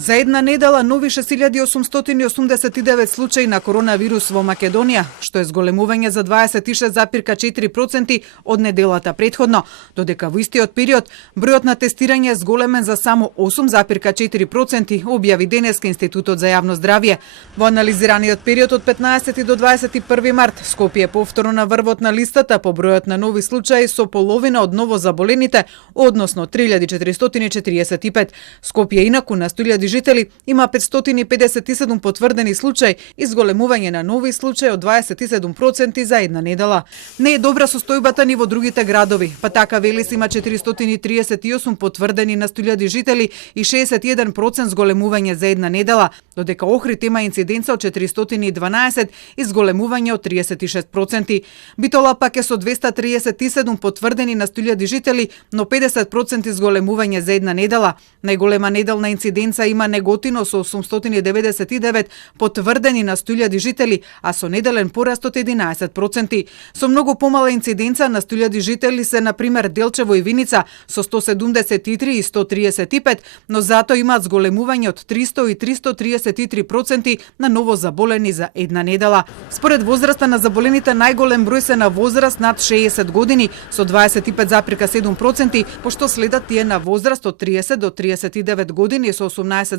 За една недела нови 6889 случаи на коронавирус во Македонија, што е зголемување за 26,4% од неделата претходно, додека во истиот период бројот на тестирање е зголемен за само 8,4%, објави денеска Институтот за јавно здравје. Во анализираниот период од 15 до 21 март, Скопје е повторно на врвот на листата по бројот на нови случаи со половина од ново заболените, односно 3445. Скопје инаку на 100.000 жители има 557 потврдени случаи и зголемување на нови случаи од 27% за една недела. Не е добра состојбата ни во другите градови, па така Велес има 438 потврдени на 100.000 жители и 61% зголемување за една недела, додека Охрид има инциденца од 412 и зголемување од 36%. Битола пак е со 237 потврдени на 100.000 жители, но 50% зголемување за една недела. Најголема неделна инциденца има Неготино со 899 потврдени на 100.000 жители, а со неделен пораст од 11%. Со многу помала инциденца на 100.000 жители се на пример Делчево и Виница со 173 и 135, но затоа имаат зголемување од 300 и 333% на ново заболени за една недела. Според возраста на заболените најголем број се на возраст над 60 години со 25,7%, пошто следат тие на возраст од 30 до 39 години со 18,9%,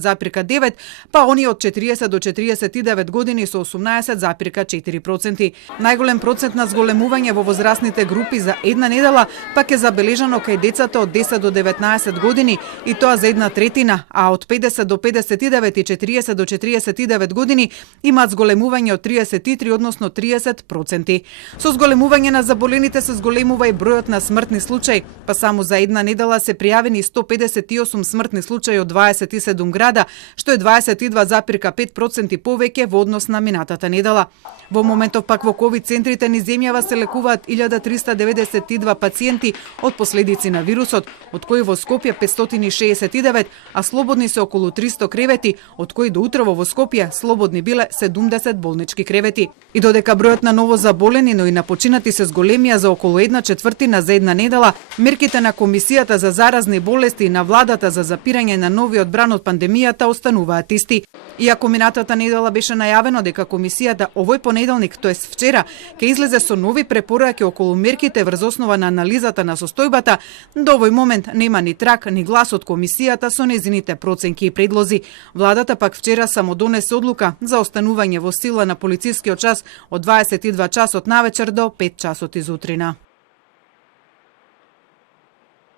па они од 40 до 49 години со 18,4%. Најголем процент на зголемување во возрастните групи за една недела пак е забележано кај децата од 10 до 19 години и тоа за една третина, а од 50 до 59 и 40 до 49 години имаат зголемување од 33, односно 30%. Со зголемување на заболените се зголемува и бројот на смртни случаи, па само за една недела се пријавени 158 смртни случаи од 27 града, што е 22,5% повеќе во однос на минатата недела. Во моментов пак во ковид центрите низ земјава се лекуваат 1392 пациенти од последици на вирусот, од кои во Скопје 569, а слободни се околу 300 кревети, од кои до утрово во Скопје слободни биле 70 болнички кревети. И додека бројот на ново заболени, но и на починати се зголемија за околу 1/4 за една недела, мерките на Комисијата за заразни болести и на владата за запирање на новиот бран од пандемијата остануваат исти. Иако минатата недела беше најавено дека Комисијата овој понеделник, тоест вчера, ќе излезе со нови препораки околу мерките врз основа на анализата на состојбата, до овој момент нема ни трак, ни глас од Комисијата со незините проценки и предлози. Владата пак вчера само донесе одлука за останување во сила на полицискиот час од 22 часот навечер до 5 часот изутрина.